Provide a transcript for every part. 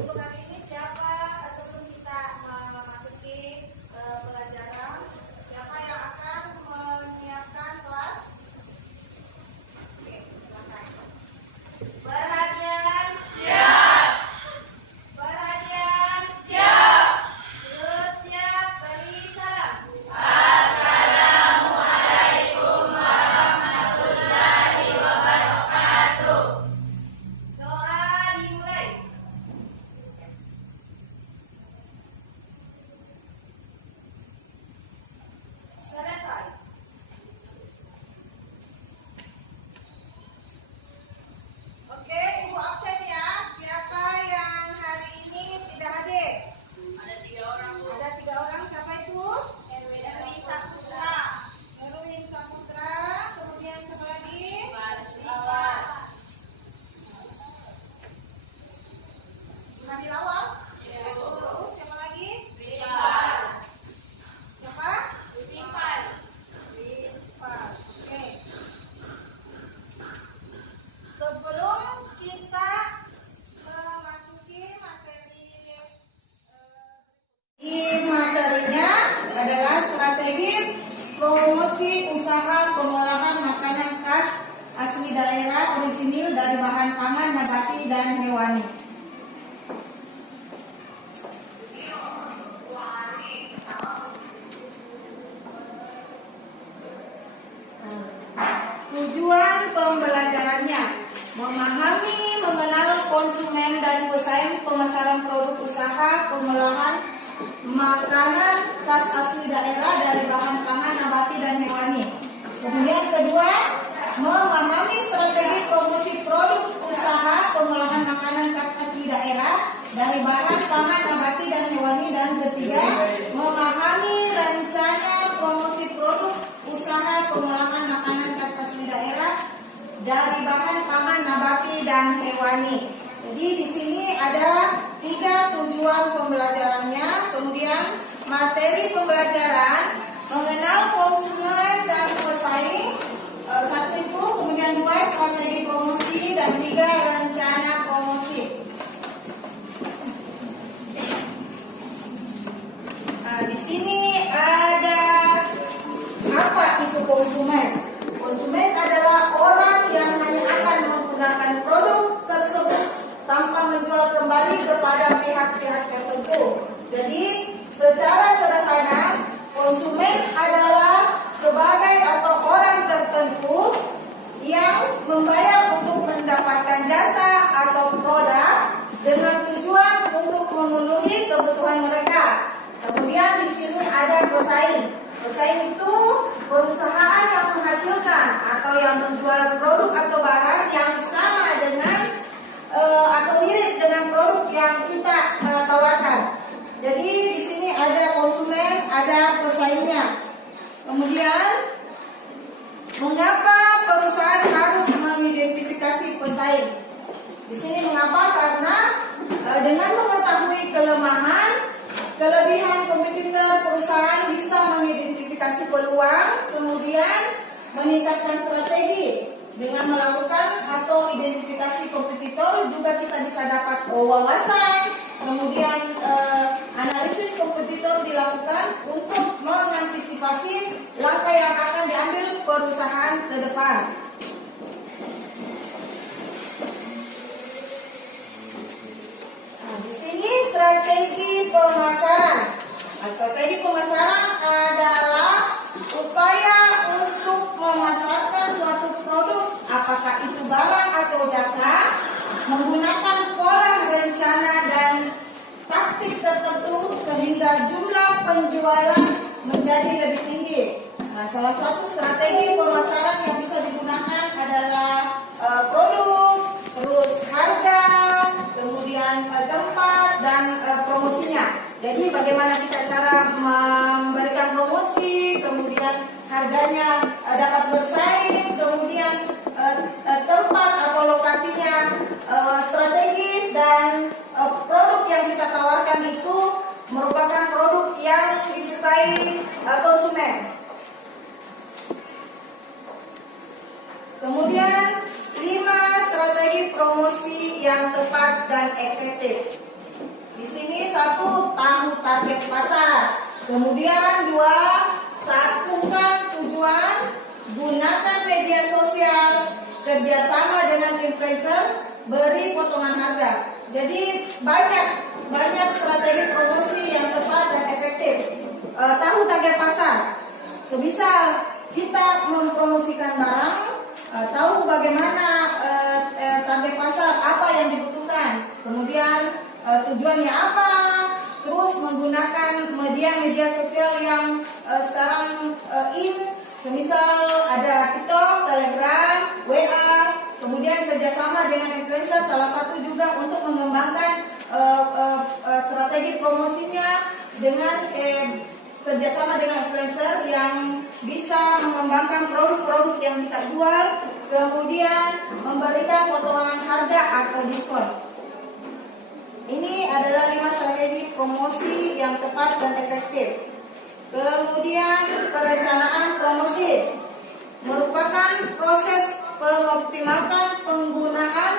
Untuk hari ini siapa sebelum kita memasuki pelajaran, siapa yang akan menyiapkan kelas? Oke, silakan. Perhatian. Siap. Perhatian. Siap. Terus siap, beri salam. Assalamualaikum warahmatullahi wabarakatuh. Doa dimulai. Selesai. Oke, Ibu absen ya. Siapa yang hari ini tidak hadir? Ada 3 orang, Bu. Ada 3 orang. Siapa itu? Erwin Saputra, Erwin Saputra. Kemudian siapa lagi? Fadliwa, Nadi Lawal. Ibu, Terus siapa lagi? Rifan, Siapa? Rifan. Rifan. Oke. Sebelum kita memasuki materi, materinya adalah strategi promosi usaha pengolahan makanan khas asli daerah orisinil dari bahan pangan nabati dan hewani. Tujuan pembelajarannya memahami, mengenal konsumen dan pesaing pemasaran produk usaha pengolahan makanan khas asli daerah dari bahan pangan nabati dan hewani. Kemudian kedua, memahami strategi promosi produk usaha pengolahan makanan khas asli daerah dari bahan pangan nabati dan hewani. Dan ketiga, memahami rencana promosi produk usaha pengolahan makanan khas asli daerah dari bahan pangan nabati dan hewani. Jadi di sini ada 3 tujuan pembelajarannya. Kemudian materi pembelajaran mengenal konsumen dan pesaing. 1 itu, kemudian 2 strategi promosi, dan 3 rencana promosi. Di sini ada apa itu konsumen? Konsumen adalah orang yang hanya akan menggunakan produk tersebut tanpa menjual kembali kepada pihak-pihak tertentu. Jadi secara sederhana, konsumen adalah sebagai atau orang tertentu yang membayar untuk mendapatkan jasa atau produk dengan tujuan untuk memenuhi kebutuhan mereka. Kemudian di sini ada pesaing. Pesaing itu perusahaan yang menghasilkan atau yang menjual produk atau barang yang sama dengan atau mirip dengan produk yang kita tawarkan. Jadi di sini ada konsumen, ada pesaingnya. Kemudian mengapa perusahaan harus mengidentifikasi pesaing? Di sini mengapa? Karena dengan mengetahui kelemahan, kelebihan kompetitor, perusahaan bisa mengidentifikasi peluang, kemudian meningkatkan strategi. Dengan melakukan atau identifikasi kompetitor juga kita bisa dapat wawasan, kemudian analisis kompetitor dilakukan untuk mengantisipasi langkah yang akan diambil perusahaan ke depan. Nah, di sini strategi pemasaran. Strategi pemasaran adalah upaya untuk memasarkan suatu produk, apakah itu barang atau jasa, menggunakan pola rencana dan taktik tertentu sehingga jumlah penjualan menjadi lebih tinggi. Nah, salah satu strategi pemasaran yang bisa digunakan adalah produk, terus harga, kemudian tempat dan promosinya. Jadi bagaimana kita cara memberikan promosi, kemudian harganya dapat bersaing, kemudian tempat atau lokasinya strategis, dan produk yang kita tawarkan itu merupakan produk yang disukai konsumen. Kemudian 5 strategi promosi yang tepat dan efektif. Kemudian 2, satukan tujuan, gunakan media sosial, kerjasama dengan influencer, beri potongan harga. Jadi banyak strategi promosi yang tepat dan efektif. Tahu target pasar. Semisal kita mempromosikan barang, tahu bagaimana target pasar, apa yang dibutuhkan, kemudian tujuannya apa, terus menggunakan media sosial yang sekarang semisal ada TikTok, Telegram, WA, kemudian kerjasama dengan influencer, salah satu juga untuk mengembangkan strategi promosinya dengan kerjasama dengan influencer yang bisa mengembangkan produk-produk yang kita jual, kemudian memberikan potongan harga atau diskon. Ini adalah 5 strategi promosi yang tepat dan efektif. Kemudian perencanaan promosi merupakan proses pengoptimalan penggunaan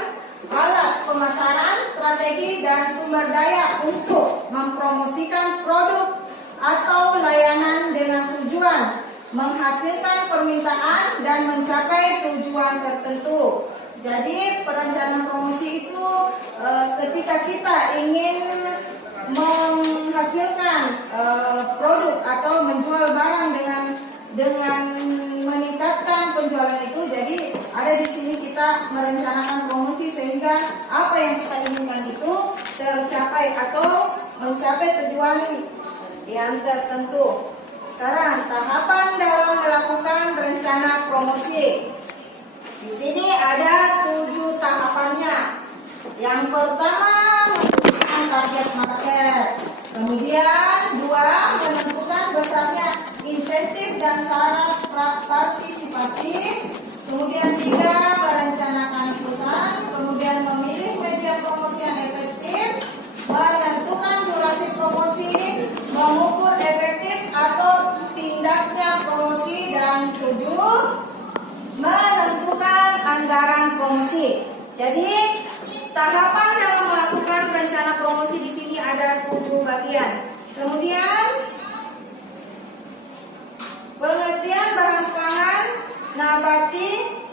alat pemasaran, strategi dan sumber daya untuk mempromosikan produk atau layanan dengan tujuan menghasilkan permintaan dan mencapai tujuan tertentu. Jadi perencanaan promosi itu ketika kita ingin menghasilkan produk atau menjual barang dengan meningkatkan penjualan itu, jadi ada di sini kita merencanakan promosi sehingga apa yang kita inginkan itu tercapai atau mencapai tujuan yang tertentu. Sekarang tahapan dalam melakukan rencana promosi. Di sini ada 7 tahapannya. Yang pertama, menentukan target market. Kemudian 2, menentukan besarnya insentif dan syarat partisipasi. Kemudian 3, merencanakan pesan. Kemudian memilih media promosi yang efektif. Menentukan durasi promosi, mengukur efektif atau tindaknya promosi. Dan 7, menentukan anggaran promosi. Jadi tahapan dalam melakukan rencana promosi di sini ada 7 bagian. Kemudian pengertian bahan pangan nabati.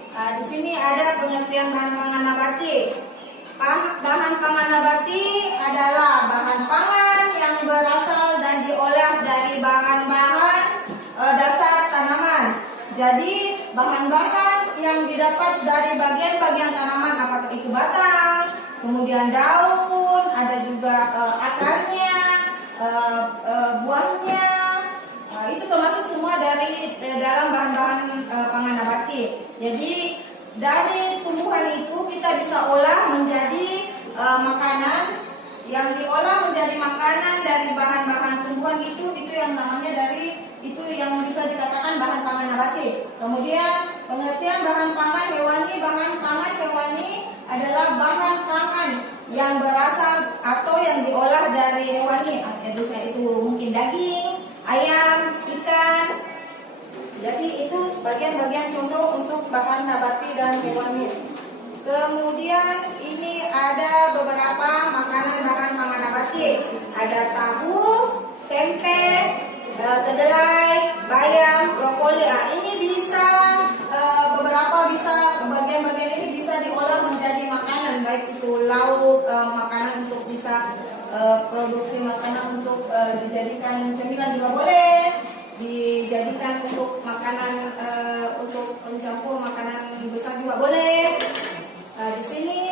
Di sini ada pengertian bahan pangan nabati. Bahan pangan nabati adalah bahan pangan yang berasal dan diolah dari bahan-bahan dasar tanaman. Jadi bahan-bahan yang didapat dari bagian-bagian tanaman, apakah itu batang, kemudian daun, ada juga akarnya, buahnya, itu termasuk semua dari dalam bahan-bahan pangan nabati. Jadi dari tumbuhan itu kita bisa olah menjadi makanan. Yang diolah menjadi makanan dari bahan-bahan tumbuhan itu yang namanya itu yang bisa dikatakan bahan pangan nabati. Kemudian pengertian bahan pangan hewani. Bahan pangan hewani adalah bahan pangan yang berasal atau yang diolah dari hewani. Itu mungkin daging, ayam, ikan. Jadi itu bagian-bagian contoh untuk bahan nabati dan hewani. Kemudian ini ada beberapa makanan bahan pangan nabati. Ada tahu, tempe, kedelai, bayam, brokoli. Ini bisa bagian-bagian ini bisa diolah menjadi makanan, baik itu lauk, makanan untuk bisa produksi makanan untuk dijadikan cemilan juga boleh, dijadikan untuk makanan untuk pencampur makanan besar juga boleh. Di sini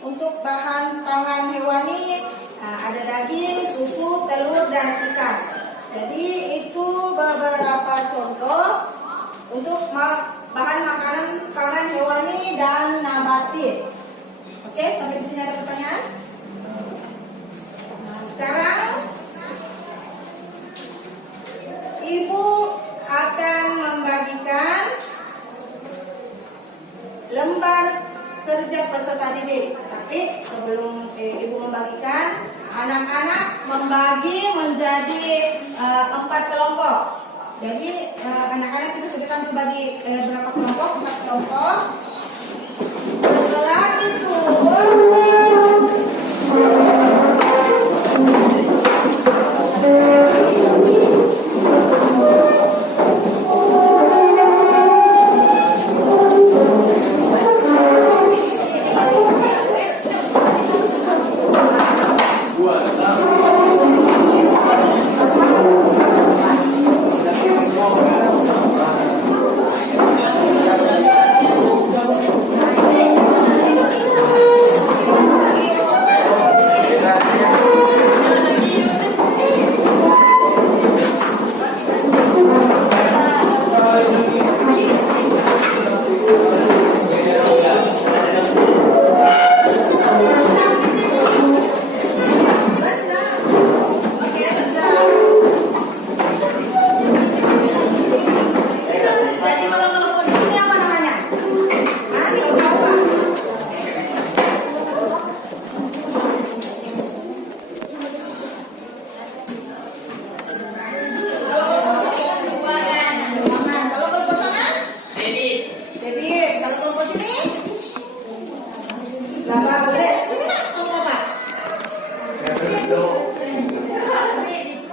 untuk bahan pangan hewani ada daging, susu, telur dan ikan. Jadi itu beberapa contoh untuk bahan makanan pangan hewani dan nabati. Oke, sampai di sini ada pertanyaan? Nah, sekarang Ibu akan membagikan lembar kerja peserta didik. Tapi sebelum Ibu membagikan, anak-anak membagi menjadi 4 kelompok. Jadi anak-anak itu kita dibagi berapa kelompok? 4 kelompok. Setelah itu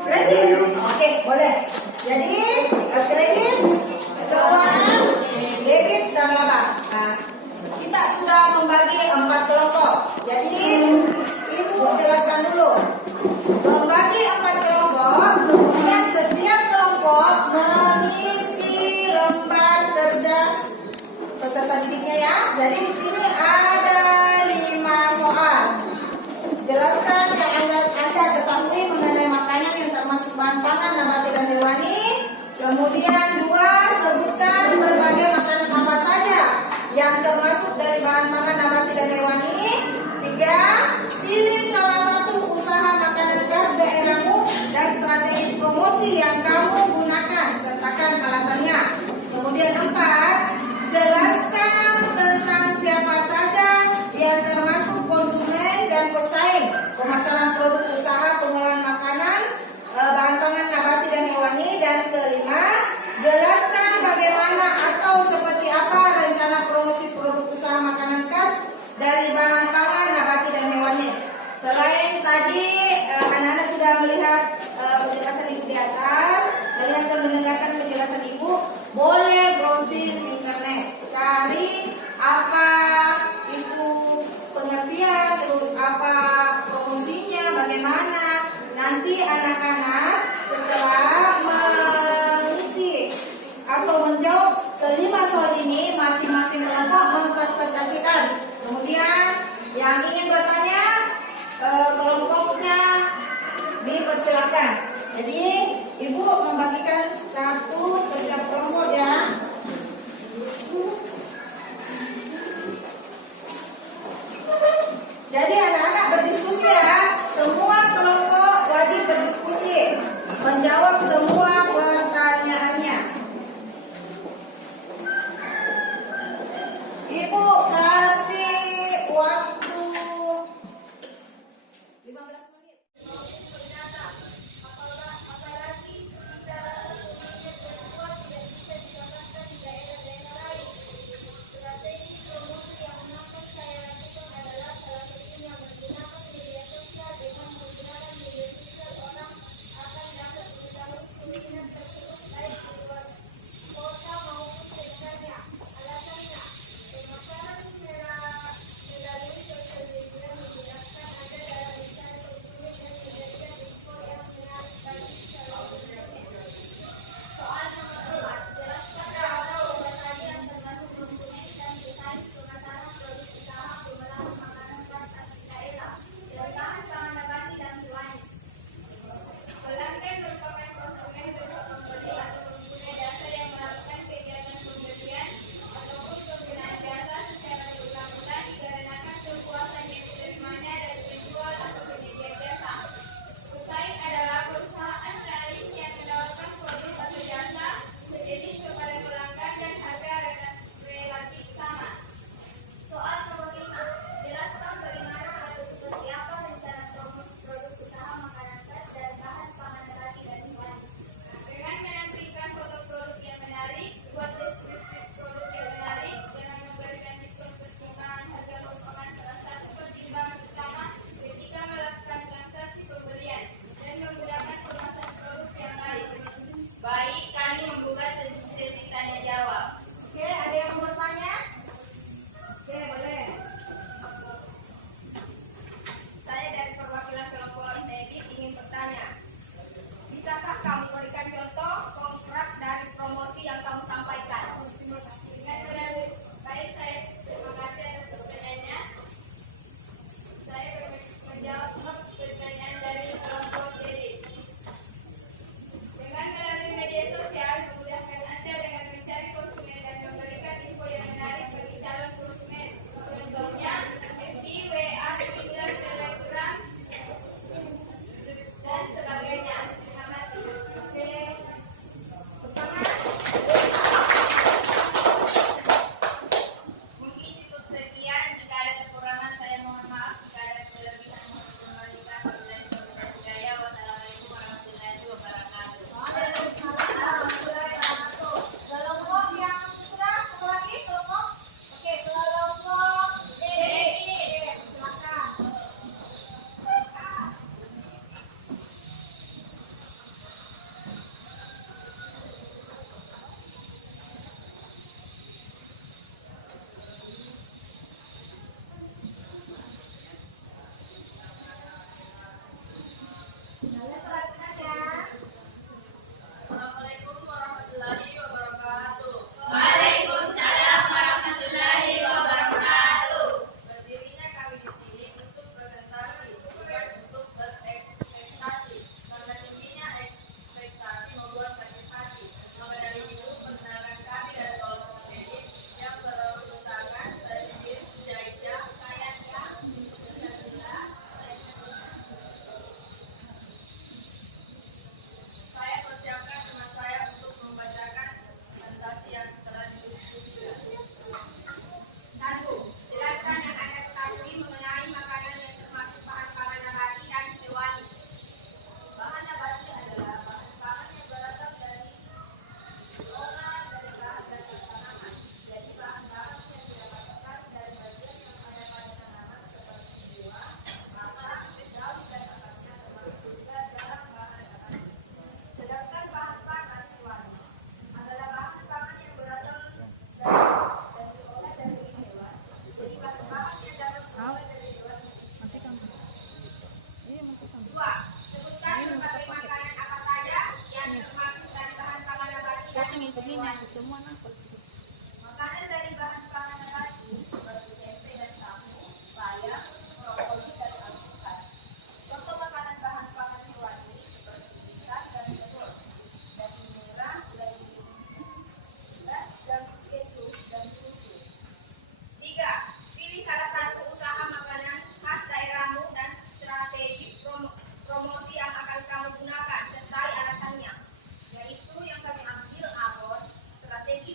Kredit. Oke, boleh. Jadi, kredit, keuangan, debit, dan laba. Nah, kita sudah membagi 4 kelompok. Jadi, Ibu jelaskan dulu. Membagi 4 kelompok, kemudian setiap kelompok mengisi lembar kerja peserta didiknya ya. Jadi di sini ada 5 soal. Jelaskan yang Anda ketahui mengenai makanan yang termasuk bahan pangan nabati dan hewani. Kemudian 2, sebutkan berbagai makanan apa saja yang termasuk dari bahan pangan nabati dan hewani. 3, pilih salah satu usaha makanan khas daerahmu dan strategi promosi yang kamu gunakan, sertakan alasannya. Kemudian 4, jelaskan tentang siapa saja yang termasuk konsumen dan pesaing pemasaran produk usaha pengolahan makanan, bahan pangan nabati dan hewani. Dan kelima, jelaskan bagaimana atau seperti apa rencana promosi produk usaha makanan khas dari bahan pangan nabati dan hewani. Selain tadi anak-anak sudah melihat penjelasan Ibu di atas, kalian akan mendengarkan penjelasan Ibu. Boleh browsing internet, cari apa itu pengertian, terus apa promosinya, bagaimana. Nanti anak-anak setelah mengisi atau menjawab kelima soal ini, masing-masing kelompok mempresentasikan. Kemudian yang ingin bertanya, kelompoknya dipersilakan. Jadi Ibu membagikan satu setiap kelompok ya. Jadi anak-anak berdiskusi ya. Semua kelompok wajib berdiskusi, menjawab semua pertanyaannya. Ibu kasih waktu 15 menit. Apalagi jika tidak bisa didapatkan di daerah-daerah lain. Kakinya semua nangkut. Makanan dari bahan pangan nabati seperti tempe dan tahu, bayam, brokoli, dan alpukat. Contoh makanan bahan pangan hewani seperti ikan dan telur, daging merah, daging unggas, dan keju dan susu. 3. Pilih salah satu usaha makanan khas daerahmu dan strategi promosi yang akan kamu gunakan sertai alasannya, yaitu yang kami ambil abon strategi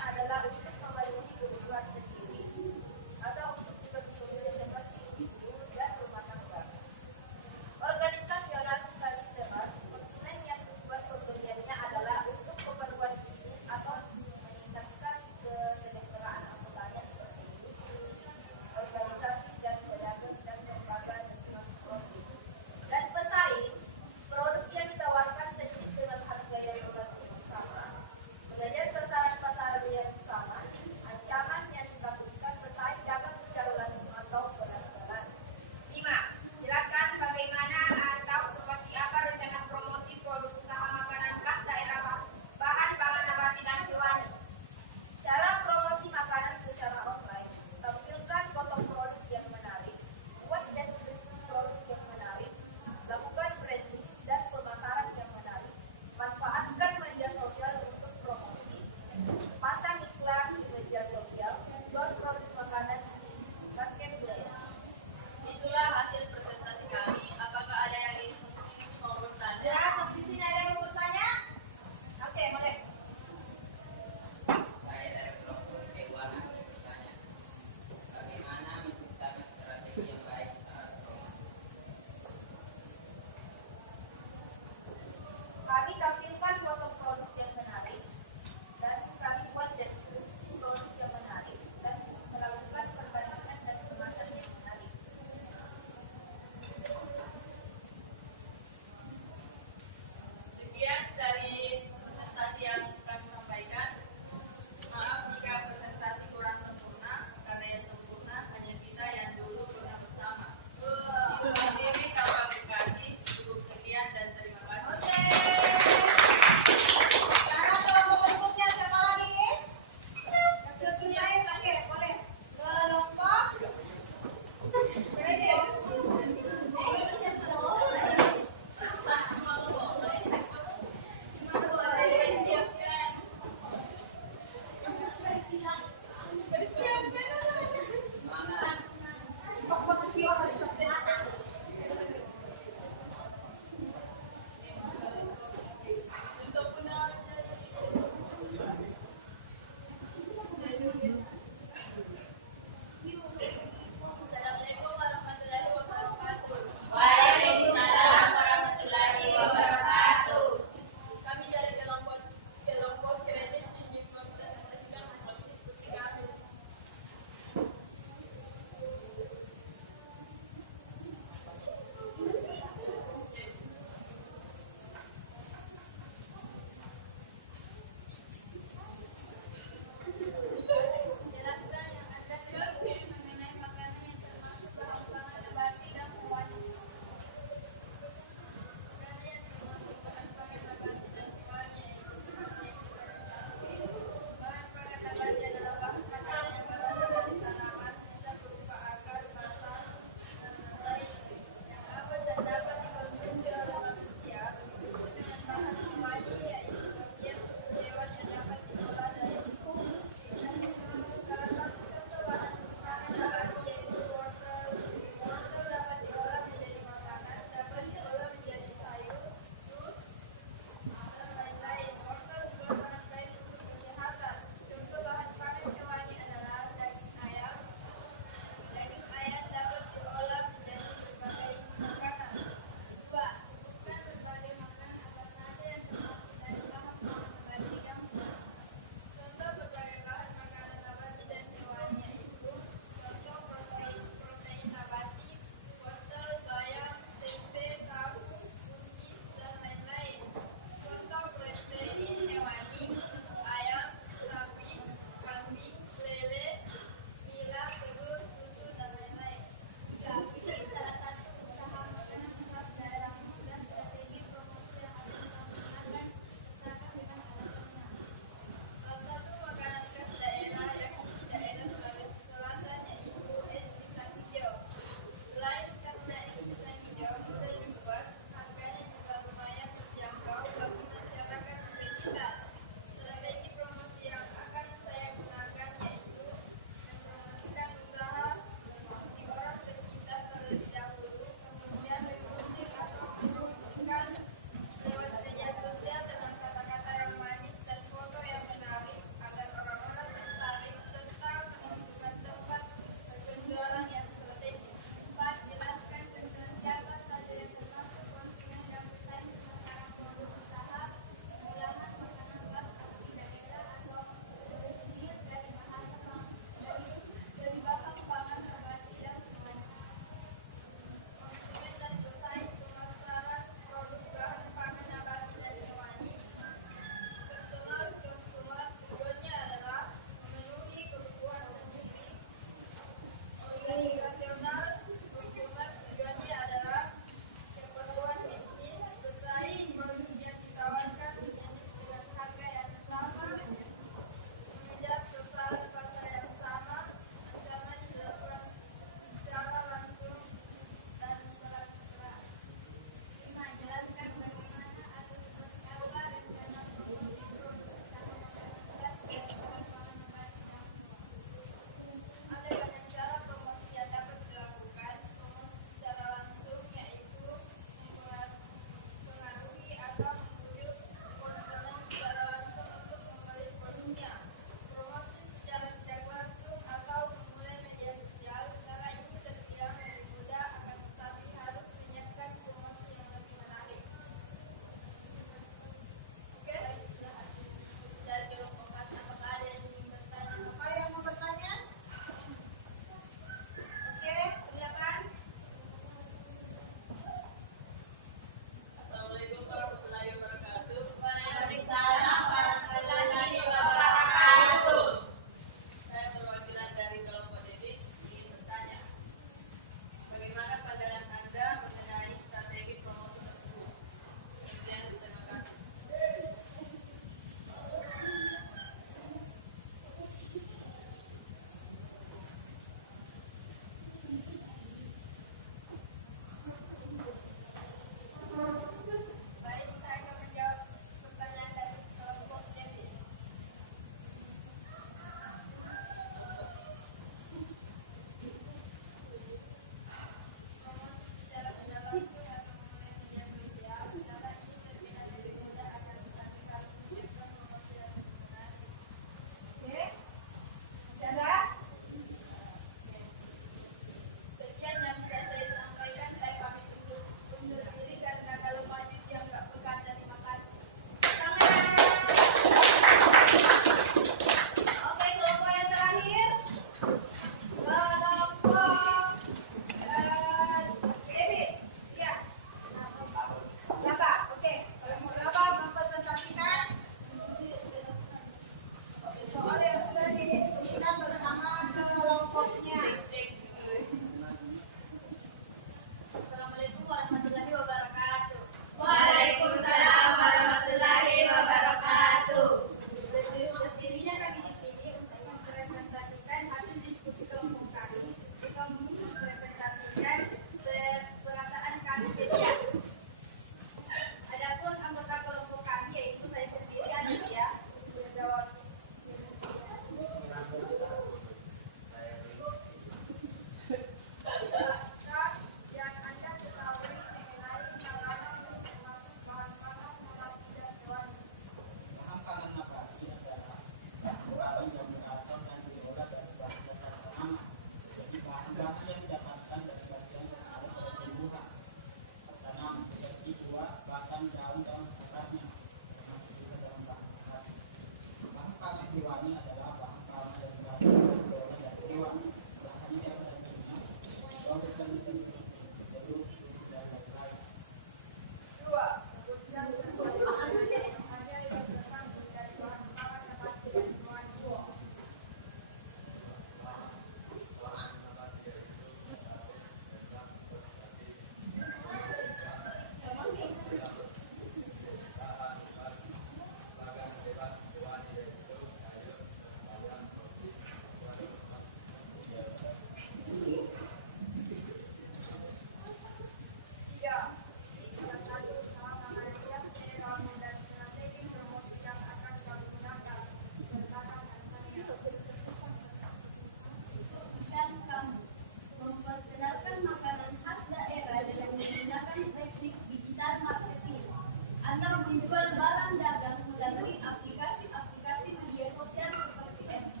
menjual barang dagang melalui aplikasi-aplikasi media sosial seperti FB,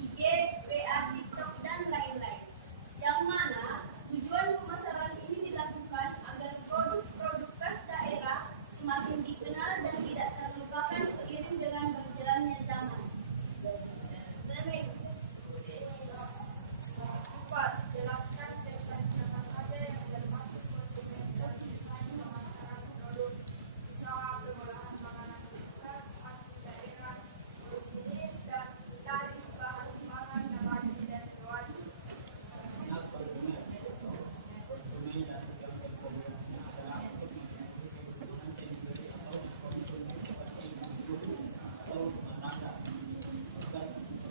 IG, WA, TikTok, dan lain-lain. Yang mana tujuan pemasaran ini dilakukan agar produk-produk khas daerah semakin dikenal dan tidak terlupakan seiring dengan berjalannya zaman. 4. Jelaskan tentang siapa saja yang termasuk konsumen selain pemasaran produk usaha pengolahan makanan khas asli daerah, orisinil dan dari bahan pangan nabati dan hewani.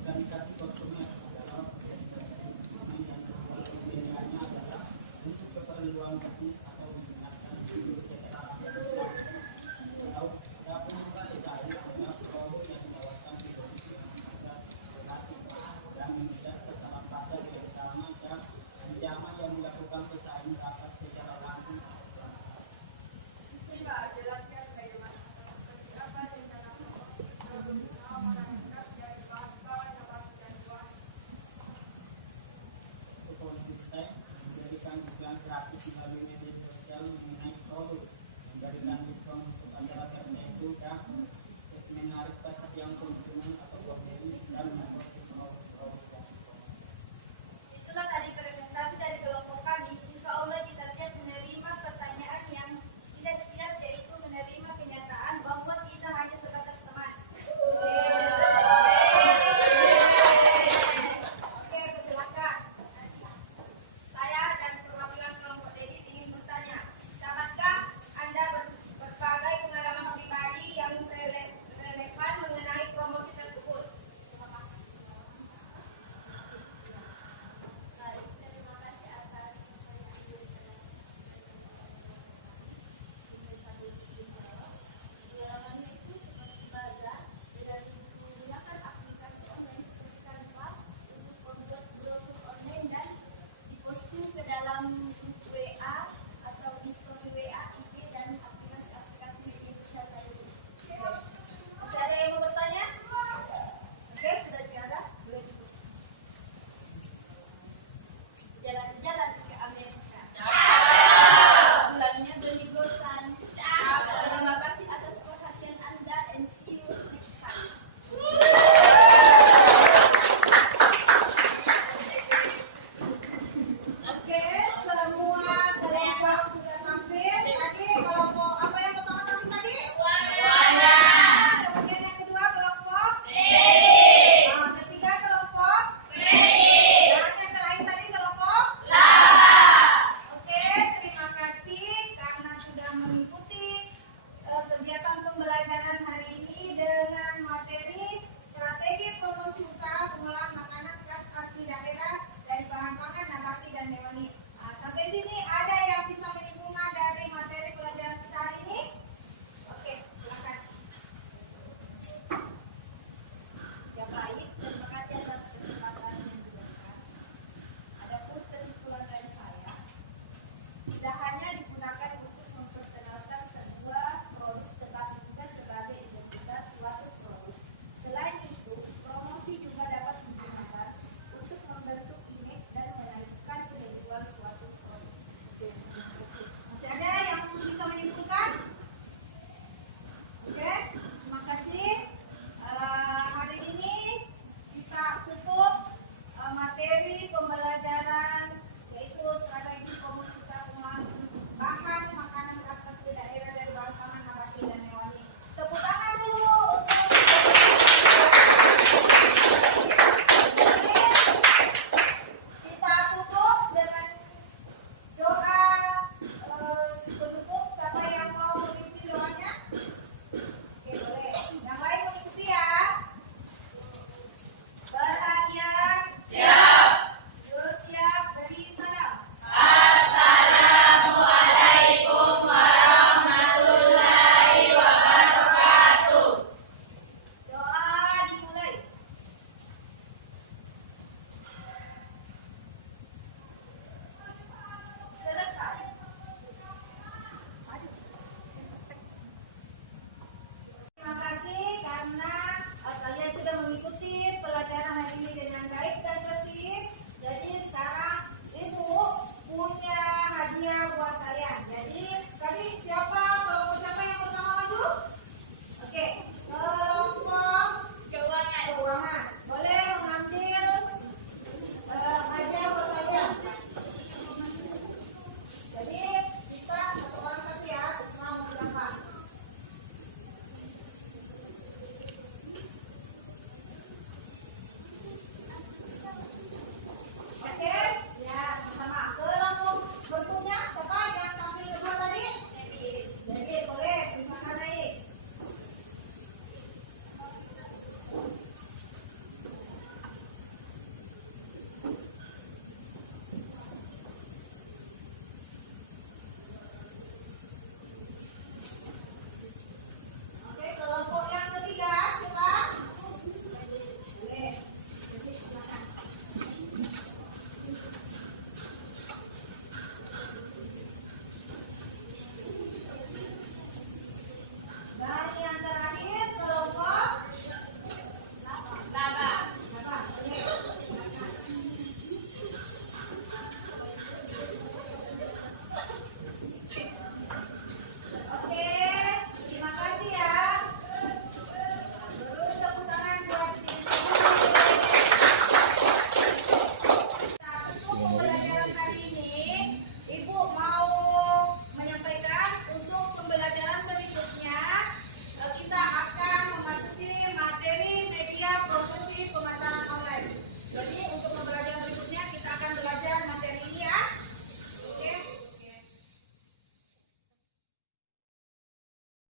Organisasi konsumen adalah konsumen yang tujuannya adalah untuk keperluan bisnis atau mendengarkan kesejahteraan atau dapat mengurai dari produk yang menawarkan produksi yang harga relatif dan tidak tersalah pada dari kalangan dan ancaman yang dilakukan pesaing dapat secara langsung atau langsung. 5. Jelaskan bagaimana seperti apa rencana promosi produk usaha makanan khas dari bahan pangan nabati dan hewani. Untuk konsisten menjadikan iklan gratis melalui media sosial mengenai produk, memberikan diskon untuk acara tertentu dan menarik perhatian konsumen atau pembeli dan